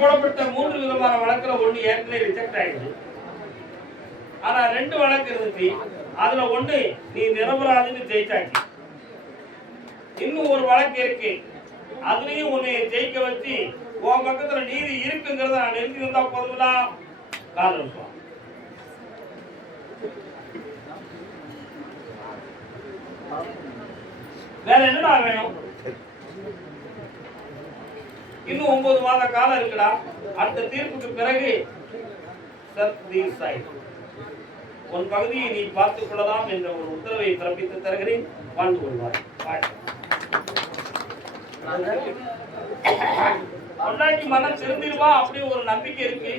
போடப்பட்ட 3 விதமான வழக்குல ஒண்ணு ஏற்கனவே ரிஜெக்ட் ஆயிடுச்சு. ஆனா 2 வழக்கு இருந்துச்சு. அதுல ஒண்ணு நீ நிரபராதின்னு ஜெயிச்சாச்சு. இன்னும் ஒரு வழக்கு இருக்கு. அதுலயும் உன்னை ஜெயிக்க வச்சு உன் பக்கத்துல நீதி இருக்குங்கிறத நான் எழுதி வந்தா போதுங்களா? காரணம் வேற என்னடா வேணும்? இன்னும் 9 மாத காலம் இருக்குடா. அடுத்த தீர்ப்புக்கு பிறகு உன் பகுதியை நீ பார்த்துக் கொள்ளலாம் என்ற ஒரு உத்தரவை பிறப்பித்து தருகிறேன். வாழ்ந்து கொள்வார். பொண்டாட்டி மனம் திருந்திருவா அப்படி ஒரு நம்பிக்கை இருக்கு.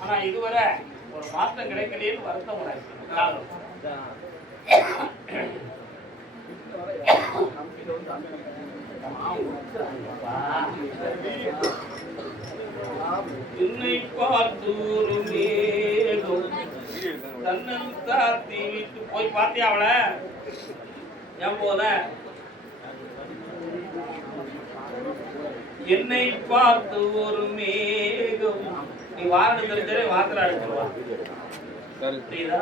ஆனா இதுவரை ஒரு மாற்றம் கிடைக்கலையேன்னு வருத்தம் உனக்கு. என்னை பார்த்து தன்னன் தாத்தி விட்டு போய் பார்த்தியா அவளை? ஏன் போல என்னை பார்த்து ஒரு மேகம் நீ வாரணம் தெரிஞ்சே வார்த்தை அடிச்சிருவா. புரியுதா?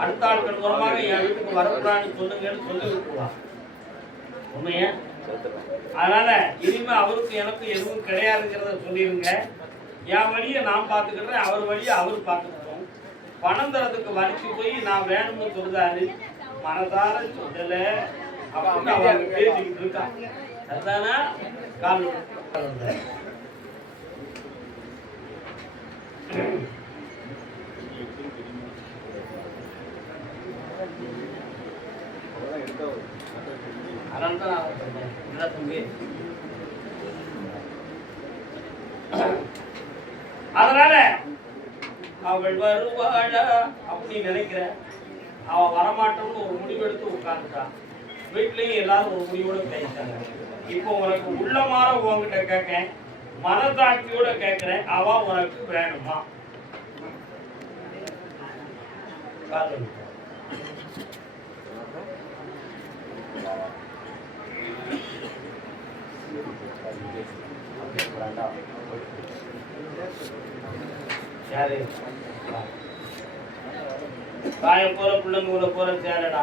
அடுத்த ஆட்கள் மூலமாக என் வீட்டுக்கு வரக்கூடாதுன்னு சொல்லுங்கன்னு சொல்லி விட்டுருவா. உண்மைய அதனால இனிமே அவருக்கு எனக்கு எதுவும் கிடையாதுங்கிறத சொல்லிருங்க. என் வழியை நான் பார்த்துக்கிறேன், அவர் வழியை அவர் பார்த்துக்கிட்டோம். பணம் தரத்துக்கு வலிச்சு போய் நான் வேணும்னு சொல்லுதாரு, மனதார சொல்லல அப்படின்னு அவங்க பேசிக்கிட்டு இருக்காங்க. அதுதானா கால் அதனால அவள் வருவாழ அப்படி நினைக்கிற, அவ வரமாட்டோம்னு ஒரு முடிவெடுத்து உட்கார்ந்துட்டான். வீட்லயும் எல்லாரும் ஒரு முடிவோட பேசிட்டாங்க. இப்போ உனக்கு உள்ள மாற உங்ககிட்ட கேட்க, மனசாட்சியோட கேட்கிறேன், அவ உனக்கு வேணுமா? யாரு தாய போல பிள்ளைங்க போல சேரடா.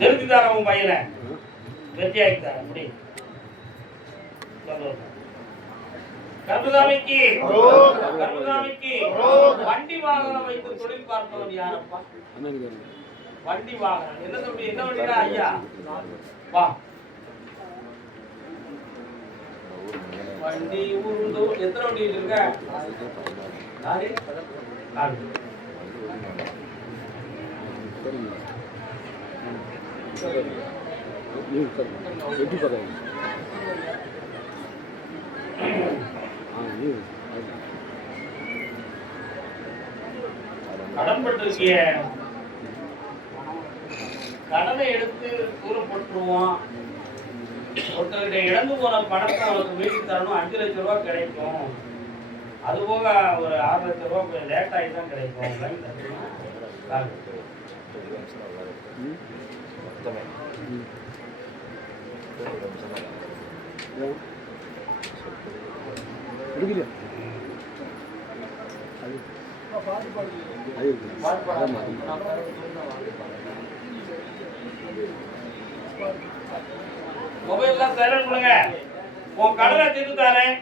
தெரிஞ்சுதார உன் பையனை வெற்றியாக்கிட்டார முடி. கர்மசாமிக்கு வண்டி வாகனம் வைத்து தொழில் பார்ப்பவன் யாரப்பா? வண்டி வாகனம் என்ன சொல்லி என்ன வண்டிடா ஐயா? வா வண்டி உருண்டோ. எத்தனை வண்டி இருக்க? கடன்பட்டிருக்கிய கடனை எடுத்து தூரப்பட்டுருவான். ஒருத்தர்கிட்ட இழந்து போன பணத்தை அவருக்கு மீட்டு தரணும். 5 லட்சம் ரூபாய் கிடைக்கும். அது போக ஒரு 6 லட்சம் ரூபாய் கொஞ்சம் லேட் ஆகி தான் கிடைக்கும். மொபைல்லாம் சைலண்ட் பண்ணுங்க. உன் கடனை தீர்த்து தாரேன்,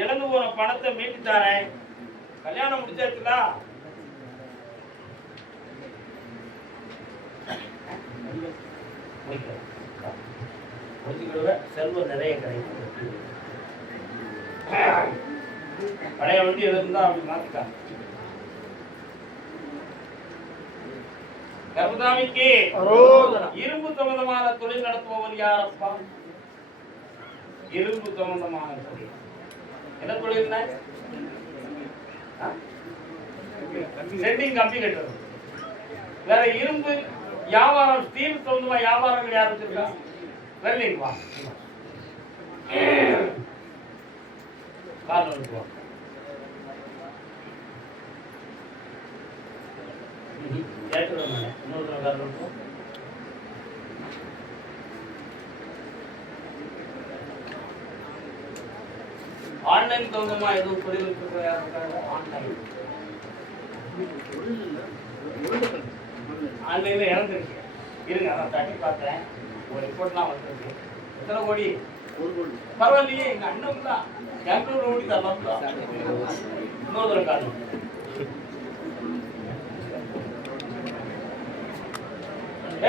இழந்து போன பணத்தை மீட்டு தாரேன். கல்யாணம் முடிச்சாச்சுல? செல்வம் நிறைய கிடைக்கும். பழைய வண்டி இருந்தா அப்படி மாத்திக்கா. கர்மசாமிக்கு இரும்பு சம்பந்தமான தொழில் நடத்துபவன் யாரப்பா? இரும்பு சம்பந்தமான தொழில் என்ன தொழில்? செட்டிங் கம்பி கட்டுறது. வேற இரும்பு வியாபாரம், ஸ்டீல் சம்பந்தமா வியாபாரங்கள் யார் வச்சிருக்கா? வெல்டிங் வா காரணம் வா ஆன்லைன் தகுந்தமா எதுவும் தொழில் ஆன்லைன் ஆன்லைன்ல இறந்துருக்கு. இருங்க, நான் தட்டி பார்த்தேன். ஒரு ரிப்போர்ட்லாம் வந்துருக்கு. எத்தனை கோடி? பரவாயில்லையே, எங்க அண்ணன் தான் 200 கோடி தரலாம் தான். இன்னொரு காரணம்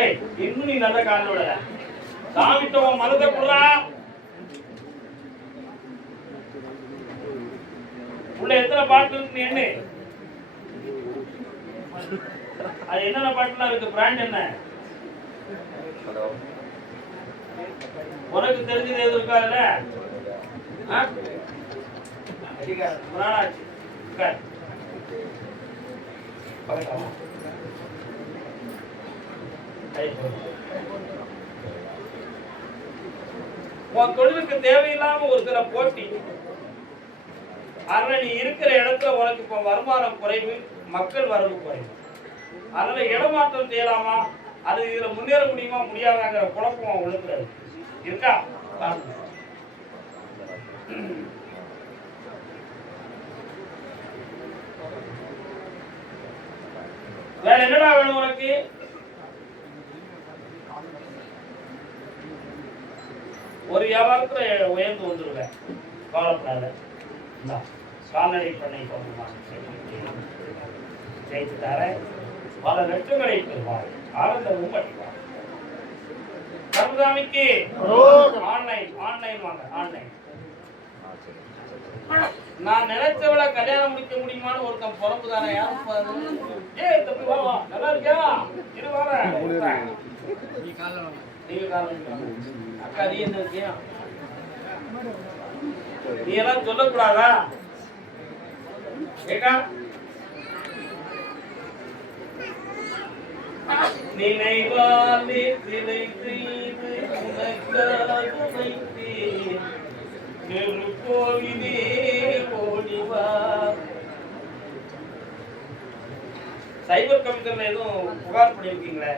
ஏய், இன்னும் நீ நல்ல காரணம் விட சாமிட்ட உன் மனதை குடுறா. உள்ள எத்தனை பாட்டில் இருக்கு என்ன? அது என்னென்ன பாட்டுலாம் இருக்கு? பிராண்ட் என்ன? உனக்கு தெரிஞ்சது எது இருக்கா? இல்ல உன் தொழிலுக்கு தேவையில்லாம ஒரு சில போட்டி. அதனால நீ இருக்கிற இடத்துல உனக்கு இப்ப வருமானம் குறைவு, மக்கள் வரவு குறைவு. அதனால இடமாற்றம் செய்யலாமா, அது இதுல முன்னேற முடியுமா முடியாதாங்கிற குழப்பம் விழுக்கிறது இருக்கா? வேற என்னடா வேணும் உனக்கு? ஒரு வியாபாரத்துல உயர்ந்து வந்துருவேன், கவலைப்படாத. கால்நடை பண்ணை ஜெயித்து தர பல லட்சங்களை பெறுவார். ஆனந்தமும் அடிவார். கருதாமிக்கு ஆன்லைன் வாங்க. ஆன்லைன் நான் நினைச்சவள கல்யாணம் முடிக்க முடியுமான்னு ஒருத்தன் பிறப்பு தானே. ஏய் தம்பி வா, நல்லா இருக்கியா? இரு வரேன். அக்கா நீ என்ன இருக்கியா? நீ எல்லாம் சொல்லக்கூடாதா? கேக்கா நினைவாலே சிலை செய்து உனக்காக வைத்தேன் நெருப்போவிலே ஓடிவா. சைபர் கமிஷன்ல எதுவும் புகார் பண்ணிருக்கீங்களே?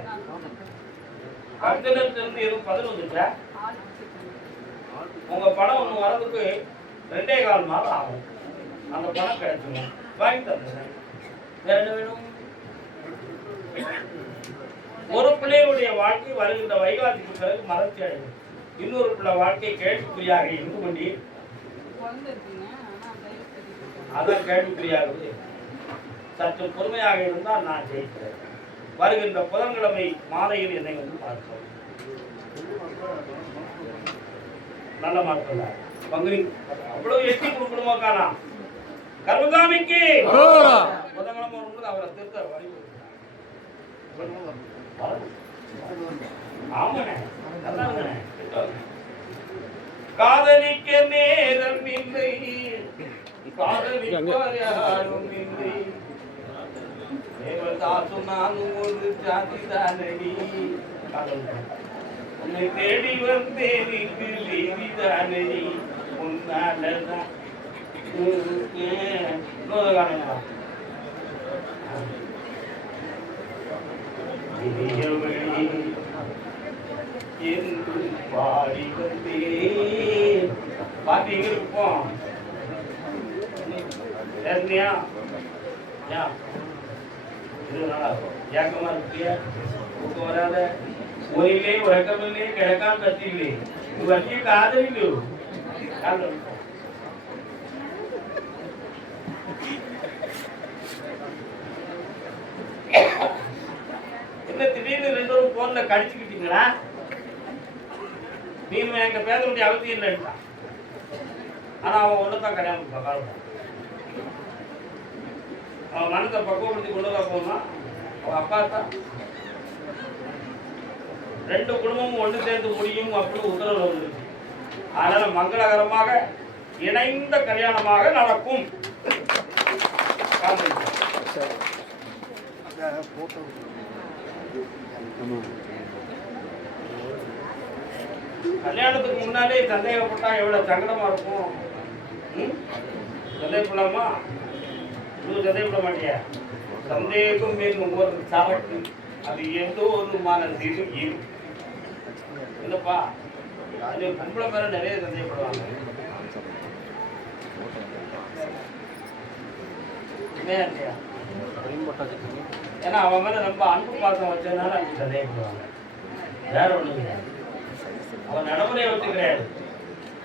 கமிஷனர்ல இருந்து எதுவும் பதில் வந்துச்சா? உங்க பணம் ஒண்ணு வரதுக்கு 2.25 நாள் ஆகும். அந்த பணம் கிடைச்சுங்க, வாங்கி தந்துடுறேன். வேற என்ன வேணும்? ஒரு பிள்ளையுடைய வாழ்க்கை வருகின்ற வைகாசிக்கு பிறகு மலர்ச்சி அடையும். இன்னொரு பிள்ளை வாழ்க்கை கேள்விக்குறியாக இருந்து கொண்டே அதான் கேள்விக்குறியாகுது. சற்று பொறுமையாக இருந்தால் நான் ஜெயிக்கிறேன். வருகின்ற புதன்கிழமை மாலையில் என்னை வந்து பார்க்கிறோம். நல்ல மாற்றம் பங்குனி அவ்வளவு எட்டி கொடுக்கணுமா காணா? கருதாமிக்கு புதன்கிழமை வரும்போது அவரை திருத்த வழி காதலிக்க நேரம் இல்லை, காதலிப்பார் யாரும் இல்லை. தேவதாசு நானும் ஒரு ஜாதிதானடி, உன்னை தேடி வந்தேன் இங்கு தேவிதானடி, உன்னாலதான் என்று பாடி வந்தேன். பாத்தீங்க இருப்போம் ஏக்கமா இருக்கியா? தூக்கம் வராத, ஒயிலே உறக்கமில்லையே, கிழக்காம கத்திலே, இது வண்டியை காதலில்லோ காதல். என்ன திடீர்னு 2 பேரும் போன்ல கடிச்சுக்கிட்டீங்களா? நீங்க எங்க பேச வேண்டிய அவசியம் இல்லைன்றான். ஆனா அவன் ஒண்ணுதான் கல்யாணம் அவன் மனத்தை பக்குவப்படுத்தி கொண்டுதான் போனான். அவன் அப்பா தான் 2 குடும்பமும் ஒன்று சேர்ந்து முடியும் அப்படின்னு உத்தரவு வந்துருக்கு. அதனால மங்களகரமாக இணைந்த கல்யாணமாக நடக்கும். கல்யாணத்துக்கு முன்னாலே சந்தேகப்பட்டா எவ்வளவு சங்கடமா இருக்கும். சந்தேகப்படலாமா? சந்தேகப்பட மாட்டியா? சந்தேகம் என்னும் ஒரு சரக்கு, அது ஏதோ ஒரு மனதில் இருக்கு. இல்லப்பா, அது பொம்பளை பேர நிறைய சந்தேகப்படுவாங்க. ஏன்னா அவன் மேல ரொம்ப அன்பு பாசம் வச்சதுனால அப்படி சந்தேகப்படுவாங்க. வேற ஒண்ணு கிடையாது. அவன் நடைமுறையை வச்சு கிடையாது.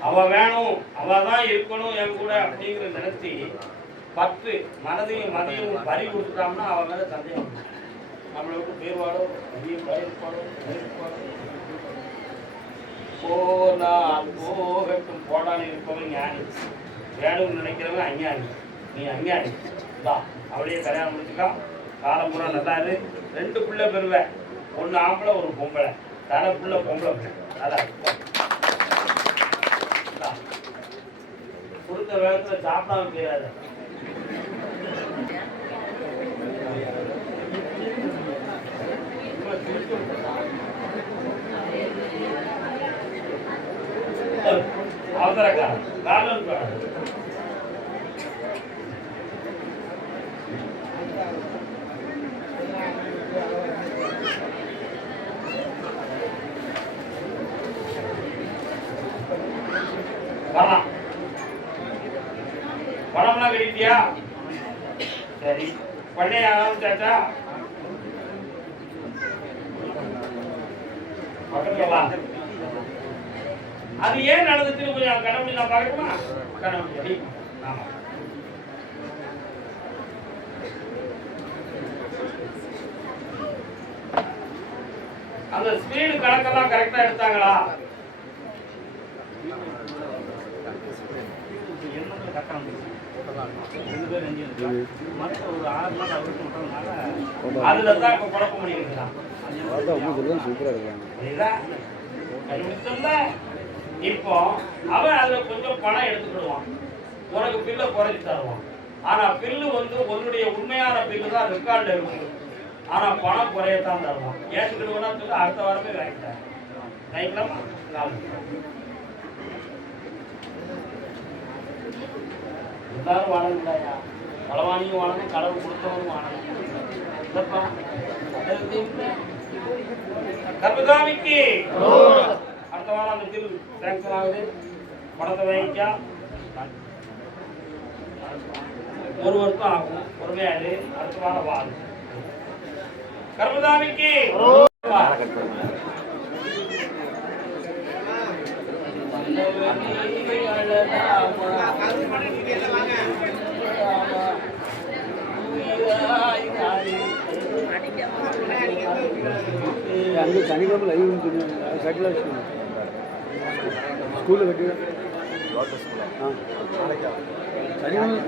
அவன் வேணும், அவன் தான் இருக்கணும் என் கூட அப்படிங்கிற நினைச்சி பற்று மனதையும் மதியமும் பறி கொடுத்துட்டான்னா அவன் மேல சந்தேகம். நம்மளுக்கு பேர்வாடோ பயிர்பாடோ போகட்டும் போடான்னு இருப்பவன் ஞானி, வேணும்னு நினைக்கிறவன் அஞ்ஞானி. நீ அஞ்ஞானி தான். அவளையே கல்யாணம் முடிச்சுக்கா, காலம் பூரா நல்லா இரு. 2 பிள்ளை பெறுவேன், 1 ஆம்பளை 1 பொம்பளை. தலை பிள்ளை பொம்பளை பிள்ளை. அதான் கொடுத்த வேகத்தில் சாப்பிடாம போயிடாத. அவசரக்காரன் காரணம் பணம்லாம் கட்டிட்டியா? சரி, பண்ணைய ஆரம்பிச்சாச்சா? பக்கத்துல வா. அது ஏன் நடந்துச்சுன்னு கொஞ்சம் கணவன் நான் பார்க்கணுமா? கணவன் ஆமா. அந்த ஸ்பீடு கணக்கெல்லாம் கரெக்டா எடுத்தாங்களா? அதுலதான் இப்ப குழப்பம் பண்ணிருக்கலாம். இப்போ அவன் அதுல கொஞ்சம் பணம் எடுத்துக்கிடுவான், உனக்கு பில்ல குறைச்சி தருவான். ஆனா பில்லு உன்னுடைய உண்மையான பில்லு தான் ரெக்கார்டு இருக்கும். ஆனா பணம் குறையத்தான் தருவான். ஏற்றுக்கிடுவோம்னா சொல்லி அடுத்த வாரமே வாங்கிட்டான். வாங்கிக்கலாமா? எல்லாரும் வாழணும்டாயா. பலவானியும் வாழணும், கடவுள் கொடுத்தவனும் வாழணும். கர்மசாமிக்கு அடுத்த வாரம் அந்த பில் சாங்ஷன் ஆகுது. பணத்தை வாங்கிக்கா. 1 வருஷம் ஆகும். பொறுமையாது. அடுத்த வாரம் வாங்க. கர்மசாமிக்கு அங்கே சனிக்கிழமை லைவ் சட்டில் ஸ்கூலில் கட்டி சனிக்கிழமை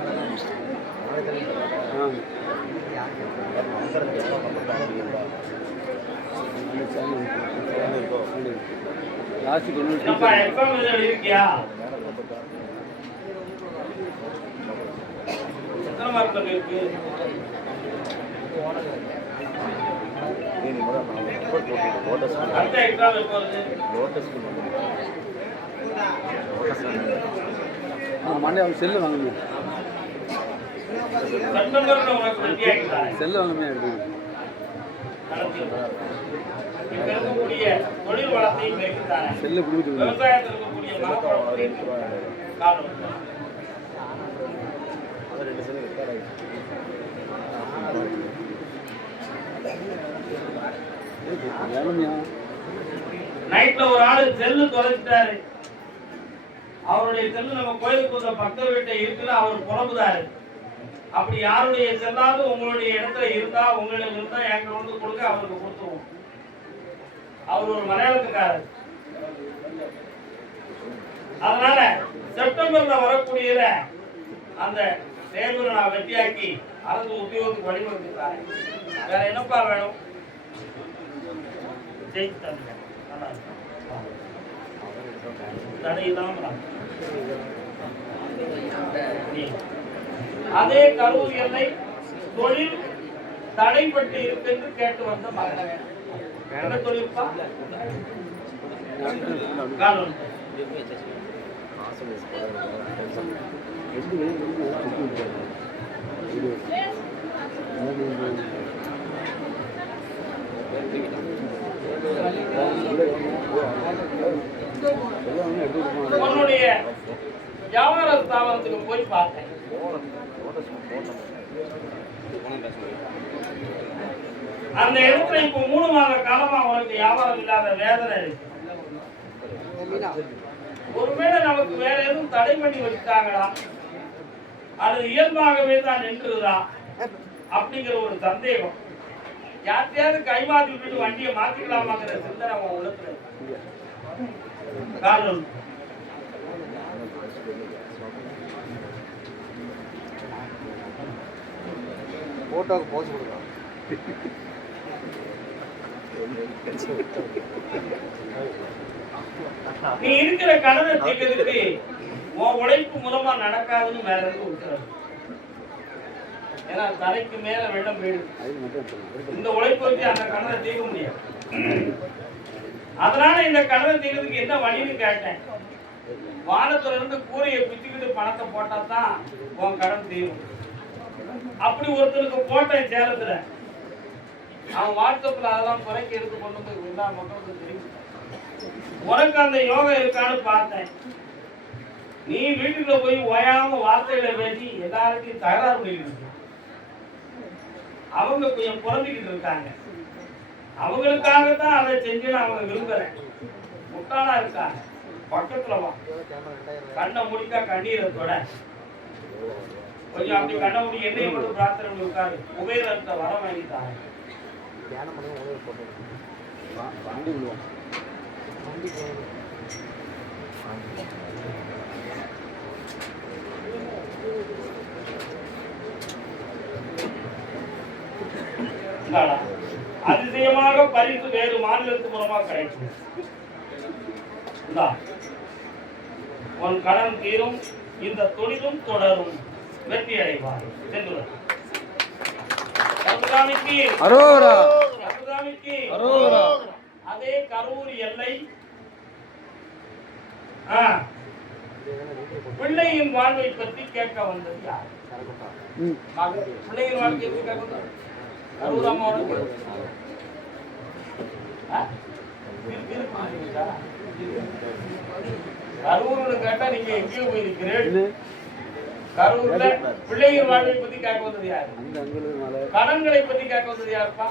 லாஸ்ட் இருக்கியா? எத்தனை மார்க்ல இருக்கு? மண்டே அவங்க செல்லு வாங்கணும். செல்லு வாங்கணுமே இருக்கு. தொழில் வளத்தையும் செல்லு கொடுத்து விவசாயத்தில் இருக்கக்கூடிய நைட்ல ஒரு ஆளு செல்லு தொலைச்சிட்டாரு. அவருடைய செல்லு நம்ம கோயிலுக்கு பக்கத்து வீட்டை இருக்குன்னு அவர் புலம்புதாரு. அப்படி யாருடைய செல்லாவது உங்களுடைய இடத்துல இருந்தா, உங்களுக்கு இருந்தா எங்க வந்து கொடுக்க, அவருக்கு கொடுத்துருவோம். அவர் ஒரு மலையாளத்துக்காரர். அதனால செப்டம்பர்ல வரக்கூடிய அந்த தேர்தலை நான் வெற்றியாக்கி அரசு உத்தியோகத்துக்கு வழிவகுத்தாரு. வேற என்னப்பா வேணும்? அதே கரூர் எல்லை தொழில் தடைப்பட்டு இருக்கு என்று கேட்டு வந்த மகன். என்ன தொழில்ப்பா? உன்னுடைய வியாபார ஸ்தாபனத்துக்கு போய் பார்த்தேன். அந்த இடத்துல இப்ப 3 மாத காலமா உனக்கு வியாபாரம் இல்லாத வேதனை இருக்கு. ஒருவேளை நமக்கு வேற எதுவும் தடை பண்ணி வச்சுட்டாங்களா, அது இயல்பாகவே தான் நின்றுதா அப்படிங்கிற ஒரு சந்தேகம். யார்கிட்டயாவது கைமாத்தி விட்டுட்டு வண்டியை மாத்திக்கலாமாங்கிற சிந்தனை அவன் உள்ளத்துல காரணம். போட்டோக்கு போஸ் கொடுக்கலாம். நீ இருக்கிற கடனை தீர்க்கிறதுக்கு உன் உழைப்பு மூலமா நடக்காதுன்னு மேல இருந்து விட்டுறது. ஏன்னா தலைக்கு மேல வெள்ளம் போயிடுது. இந்த உழைப்பு வச்சு அந்த கடனை தீர்க்க முடியாது. அதனால இந்த கடனை தீர்க்கிறதுக்கு என்ன வழின்னு கேட்டேன். வானத்துல இருந்து கூரையை பிச்சுக்கிட்டு பணத்தை போட்டா தான் உன் கடன் தீரும். அப்படி ஒருத்தருக்கு போட்டேன் சேலத்துல. அவன் வாட்ஸ்அப்ல அதெல்லாம் குறைக்க எடுத்து கொண்டு வந்து எல்லா மக்களுக்கும் தெரியும். உனக்கு அந்த யோகம் இருக்கான்னு பார்த்தேன். நீ வீட்டுக்குள்ள போய் ஓயாம வார்த்தைகளை பேசி எல்லாருக்கும் தகராறு பண்ணிக்கிட்டு அவங்க கொஞ்சம் புறம்பிக்கிட்டு இருக்காங்க. அவங்களுக்காகத்தான் அதை செஞ்சு அவங்க விரும்புறேன். முட்டாளா இருக்காங்க. பக்கத்துல வா, கண்ணை முடிக்கா கண்ணீரத்தோட கொஞ்சம் அப்படி கண்ண முடி எண்ணெய் மட்டும் பிரார்த்தனை பண்ணி உட்காரு. உபயோகத்தை வர வாங்கிட்டாங்க. அதிசயமாக பரிசு வேறு மாநிலத்து மூலமா கிடைக்கும். உன் கடன் தீரும், இந்த தொழிலும் தொடரும், வெற்றி அடைவார். அதே கரூர் எல்லை பிள்ளையின் வாழ்வை பற்றி கேட்க வந்தது யார்? பிள்ளையின் வாழ்க்கை பற்றி கேட்க வந்தது கரூர் அம்மாவோட. கரூர்னு கேட்டா நீங்க எங்கேயோ போயிருக்கிறீர்கள். கரூர்ல பிள்ளையின் வாழ்வை பத்தி கேட்க வந்தது யாரு? கடன்களை பத்தி கேட்க வந்தது யாருப்பா?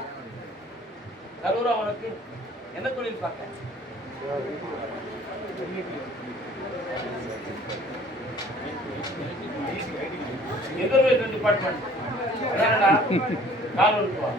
கரூரா உனக்கு என்ன தொழில் பார்க்க? இன்டர்வியூ டிபார்ட்மெண்ட் என்னடா காலூருக்கு வா.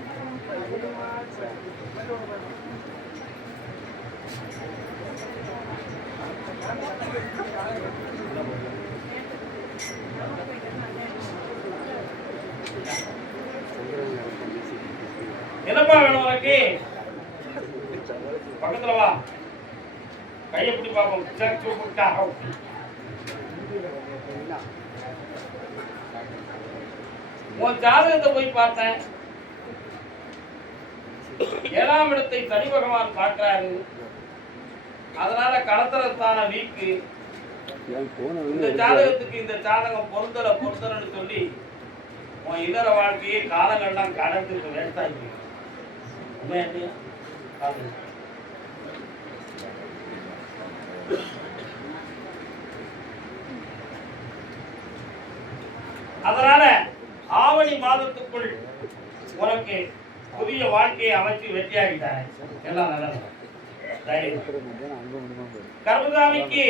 என்னப்பா வேணும் உனக்கு? பக்கத்துல வா, கையை பிடி பாப்போம். உன் ஜாதகத்தை போய் பார்த்தேன். 7ஆம் இடத்தை சனி பகவான் பார்க்கிறாரு. அதனால கடத்தரத்தான வீக்கு. இந்த ஜாதகத்துக்கு இந்த ஜாதகம் பொருந்தலன்னு சொல்லி உன் இதர வாழ்க்கையை காலங்கள்லாம் கடந்துருக்கு. வேண்டாம் அதனால ஆவணி மாதத்துக்குள் உனக்கு புதிய வாழ்க்கையை அமைச்சு வெற்றியாகிட்டாங்க. எல்லாம் நல்லது. கர்மசாமிக்கு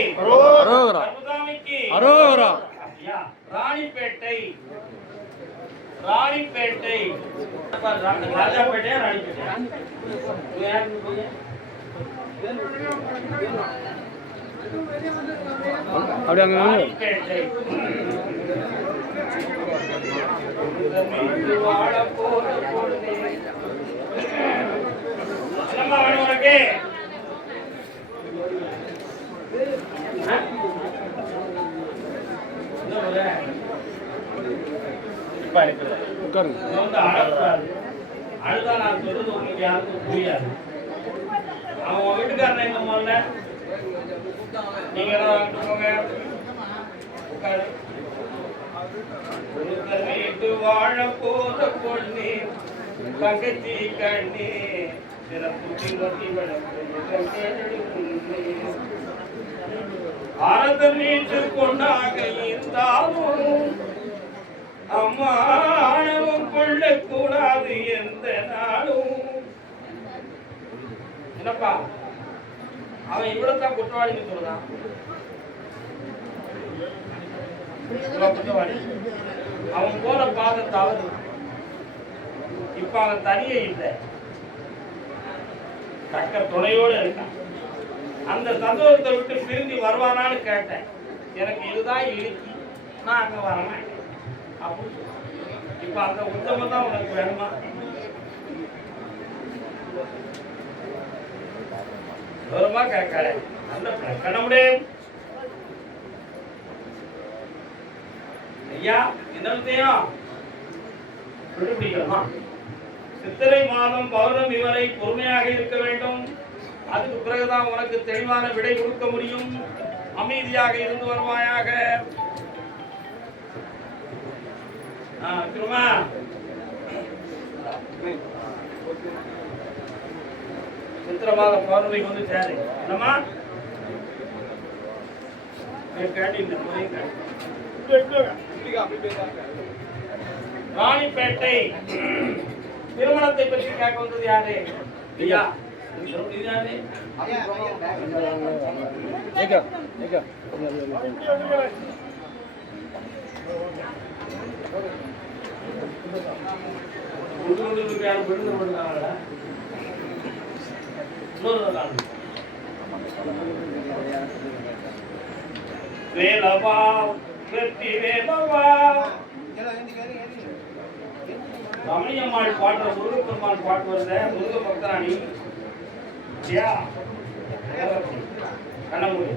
ராணிப்பேட்டை ராஜாப்பேட்டையா ராணிப்பேட்டையா? ராணிப்பேட்டை உனக்கு அழுதா நான் சொல்றது உங்களுக்கு யாருக்கும் புரியாது. அவன் வீட்டுக்காரன் எங்க முதல்ல நீங்க வாழ போத பொண்ணே தங்கச்சி கண்ணே சிறப்பு பாரதம் வீட்டு கொண்டாக இருந்தாலும் அம்மா ஆணவம் கொள்ளக்கூடாது எந்த நாளும். என்னப்பா அவன் இவ்வளவுதான் குற்றவாளின்னு சொல்றான். குற்றவாளி அவன் போன பாதை தவறு. இப்ப அவன் தனியே இல்லை, தக்க துணையோடு இருக்கான். அந்த சந்தோஷத்தை விட்டு பிரிஞ்சு வருவானான்னு கேட்டேன். எனக்கு இதுதான் இழுக்கி, நான் அங்க வரமாட்டேன் அப்படின்னு சொல்றேன். இப்ப அந்த உத்தமம் தான் உனக்கு வேணுமா? கௌரவமா கேட்கல அந்த கடவுளே ஐயா என்ன விஷயம் கண்டுபிடிக்கணுமா? சித்திரை மாதம் பௌர்ணமி வரை பொறுமையாக இருக்க வேண்டும். அதுக்கு பிறகுதான் உனக்கு தெளிவான விடை கொடுக்க முடியும். அமைதியாக இருந்து வருவாயாக. திருமா சித்திரை மாதம் பௌர்ணமிக்கு வந்து சேரு. என்னம்மா ராணிப்பேட்டை திருமணத்தை பற்றி கேட்க வந்தது யாரு? ஐயா வேலவா வெற்றி வேலவா ரமணியம்மாள் பாடுற முருகப்பெருமாள் பாட்டு வருத முருக பக்தராணி கண்ணமூடி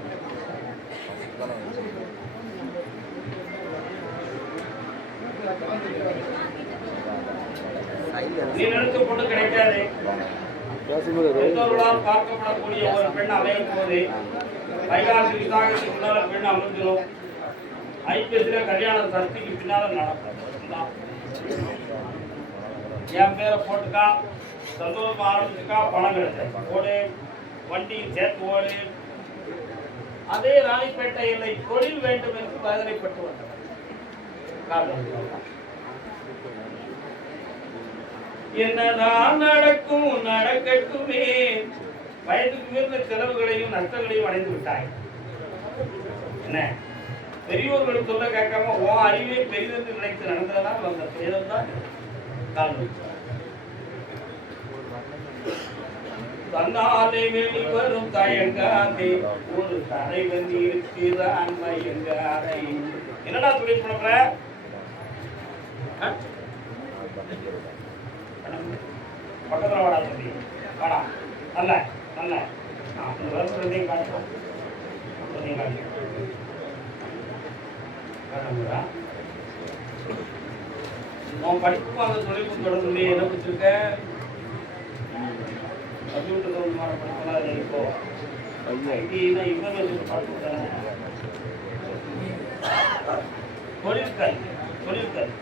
நீ நினைச்ச பொண்ணு கிடைக்காது. பெற்றோர்களால் பார்க்கப்படக்கூடிய ஒரு பெண் அமையும் போது வைகாசி விசாகத்துக்கு முன்னால பெண் அமைஞ்சிடும். ஐபிஎஸ்ல கல்யாண சர்ச்சைக்கு பின்னால நடக்கும். என் பேரை போட்டுக்கா, சந்தோஷம் ஆரம்பிச்சுக்கா, பணம் கிடைச்ச ஓடு, வண்டியும் சேர்த்து ஓடு. அதே ராணிப்பேட்டை இல்லை தொழில் வேண்டும் என்று வேதனைப்பட்டு வந்தவர். என்னதான் நடக்கும் நடக்கட்டுமே. வயதுக்கு மீறின செலவுகளையும் நஷ்டங்களையும் அடைந்து விட்டாய். என்ன பெரியோர்கள் சொல்ல கேட்காம ஓ அறிவே பெரிதென்று நினைத்து நடந்ததனால் வந்த சேதம் தான் தன்னாலே வெளிவரும் தயங்காதே ஒரு தடை வந்து இருக்கிறான் மயங்காரை. என்னடா சொல்லி போன பக்கத்துல வாடா சொல்லி வாடா நல்ல நல்ல வருஷத்தையும் காட்டும் உன் படிப்பு அந்த தொழில்நுட்ப தொடர்பு என்ன பிடிச்சிருக்க? கம்ப்யூட்டர் சம்பந்தமான படிப்பெல்லாம் இப்போ ஐடினா இன்ஃபர்மேஷன் படிப்பு தானே. தொழிற்கல்வி தொழிற்கல்வி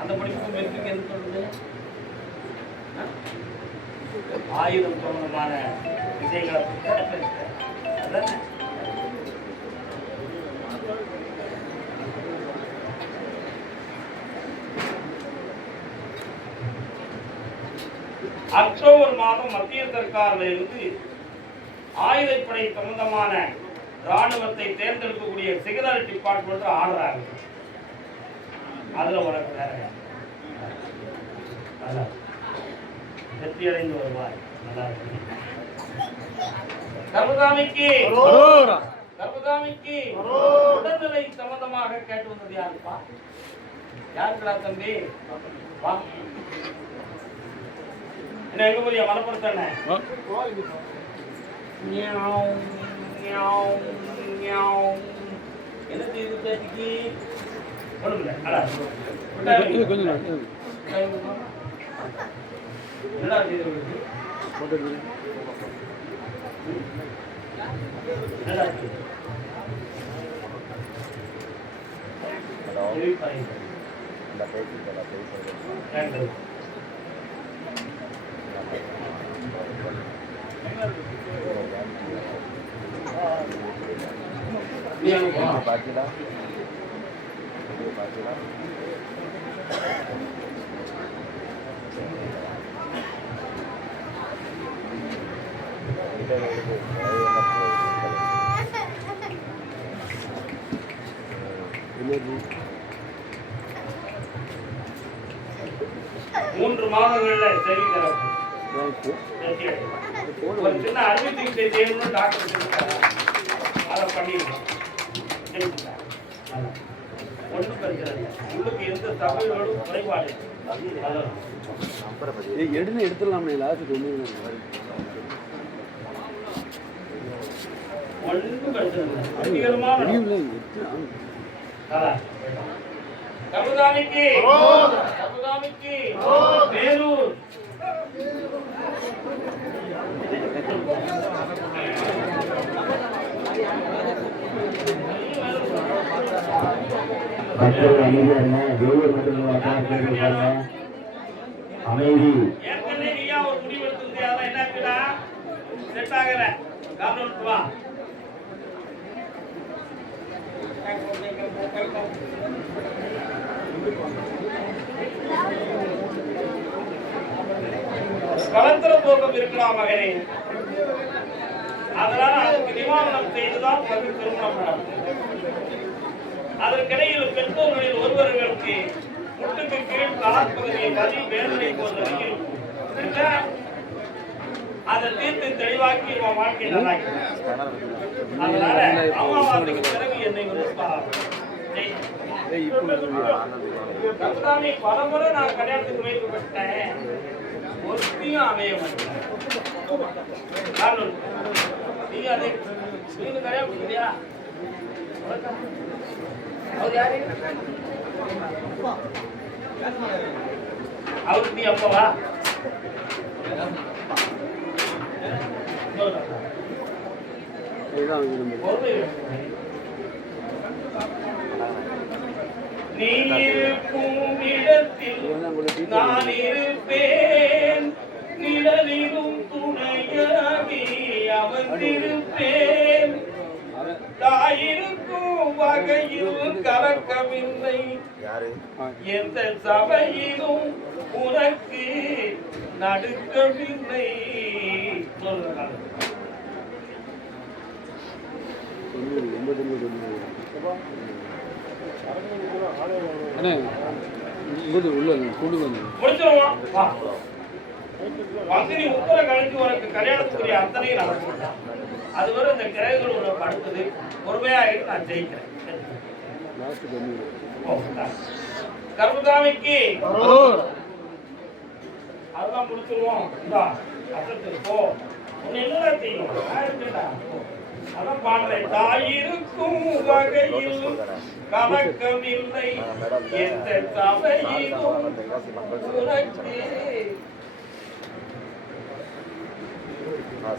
அந்த படிப்புக்கு மெட்ரிக் எது சொல்றது? 1000 சம்பந்தமான விஷயங்களை அதானே. அக்டோபர் மாதம் மத்திய சர்க்காரில் இருந்து ஆயுதப்படை சம்பந்தமான ராணுவத்தை தேர்ந்தெடுக்கக்கூடிய செக்ரட்டரி டிபார்ட்மெண்ட் ஆர்டர் ஆகுது. அதுல உனக்கு வேற வெற்றி அடைந்து வருவார். நல்லா இருக்கு. கர்மதாமிக்கு உடல்நிலை சம்பந்தமாக கேட்டு வந்தது யாருப்பா? யாருக்குடா தம்பி? வா என்ன எங்க போய் மனப்படுத்தானே? என்ன செய்து பேசிக்கு ஒண்ணுமில்ல. என்னடா செய்து பாத்தீங்களா மூன்று மாதங்கள்ல சரி தரப்பு ஒரு சின்ன அறுவை சிகிச்சை செய்யணும்னு டாக்டர் சொல்லிட்டாங்க. அதை பண்ணிருக்கோம். ஒன்றும் பிரச்சனை இல்லை. உங்களுக்கு எந்த தகவலோடும் குறைபாடு எடுத்து எடுத்துடலாமே லாஸ்ட் ஒன்றும் பிரச்சனை இல்லை. அதிகமான கபுதாமிக்கு வேலூர் அமைதி ஏற்கனவே நீயா ஒரு முடிவு எடுத்திருந்தியா? என்ன இருக்குடா செட் ஆகல காரணம் வா கலத்திர போக்கம் இருக்கலாம் மகனே. அதனால அதுக்கு நிவாரணம் செய்துதான் மகள் திருமணம் நடக்கும். அதற்கிடையில் பெற்றோர்களில் ஒருவர்களுக்கு முட்டுக்கு கீழ் காற்பகுதியை வலி வேதனை போன்ற அதை தீர்த்து தெளிவாக்கி உன் வாழ்க்கை நல்லாக்கி. அதனால அம்மாவாசைக்கு பிறகு என்னை வந்து பலமுறை நான் கல்யாணத்துக்கு வைக்கப்பட்டேன். ஒருத்தையும் அமைய மாட்டேன். நீங்க அதை நீங்க கல்யாணம் பண்ணியா? அவருக்கு நீ அப்பவா? நீ இருக்கும் இடத்தில் நான் இருப்பேன், நிழலிலும் துணையாகி அமர்ந்திருப்பேன். தாயிருக்கும் வகையில் கலக்கமில்லை, எந்த சபையிலும் உனக்கு நடுக்கமில்லை. மந்திரி உத்தர கழிச்சு உனக்கு கல்யாணத்துக்குரிய அத்தனையும் நடக்கும். அதுவரை இந்த கிரகங்கள் உனக்கு அடுத்தது பொறுமையாகிட்டு நான் ஜெயிக்கிறேன். கர்மசாமிக்கு அதெல்லாம் முடிச்சிருவோம். போ உன்னை என்ன செய்யும்? அதான் பாடுறேன். தாயிருக்கும் வகையில் கலக்கமில்லை, எந்த சபையிலும் உனக்கு.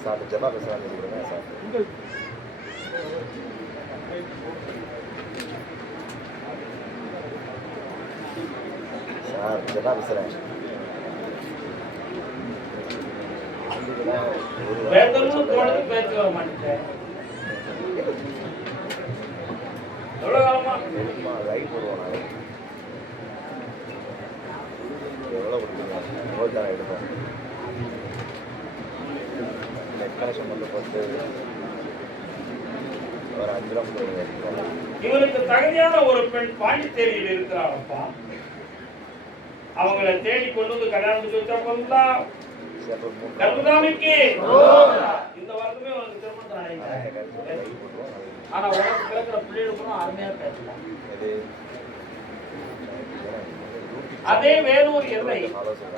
சார் ஜபா பேசுறாங்க சார். சார் ஜபா பேசுறேன். பேசணும்னு தோணுது, பேச மாட்டேன். எவ்வளவு காலமா ரைட் போடுவோம். எவ்வளோ கொடுத்தீங்க? ஓகே எடுப்போம். கனெக்ஷன் வந்து போட்டு ஒரு 5 கிலோமீட்டர். இவருக்கு தகுதியான ஒரு பெண் பாண்டிச்சேரியில் இருக்கிறாரப்பா. அவங்களை தேடி கொண்டு வந்து கல்யாணத்துக்கு வச்சா போதும். கர்மசாமிக்கு இந்த வருஷமே உனக்கு திருமணம் நடக்கும். ஆனா உனக்கு பிறக்கிற பிள்ளைகளுக்கும் அருமையா பேசலாம். அதே வேலூர் எல்லை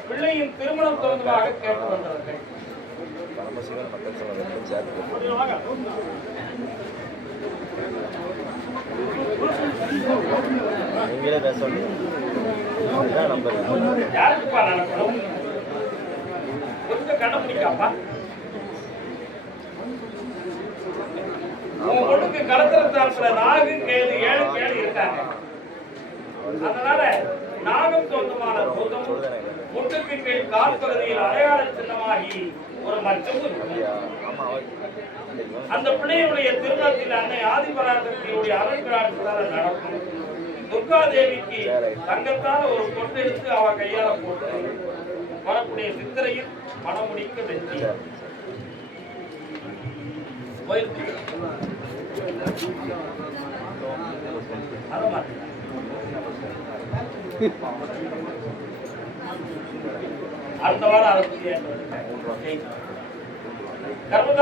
பிள்ளையின் திருமணம் தொடர்பாக கேட்டு வந்தவர்கள். நீங்களே பேச நம்பர் யாருக்குப்பா நடக்கணும்? கொஞ்சம் கண்டுபிடிக்காப்பா. உன் பொண்ணுக்கு கலத்திரத்தால் ராகு கேது 7 கேடு இருக்காங்க. அதனால நாகம் சொந்தமான பூதம் முட்டுக்கு கீழ் காற்பகுதியில் அடையாள சின்னமாகி ஒரு மச்சமும் இருக்கும். அப்படியா? ஆமா, இல்லை, அந்த பிள்ளையுடைய திருமணத்தில் அன்னை ஆதிபராசக்தியுடைய அருள்காட்சியால் நடக்கும். துர்காதேவிக்கு தங்கத்தால் ஒரு பொட்டெடுத்து அவ கையால போட்டு வரக்கூடிய சித்திரையில் மணமுடிக்க வெற்றி. அடுத்த வாரம் 65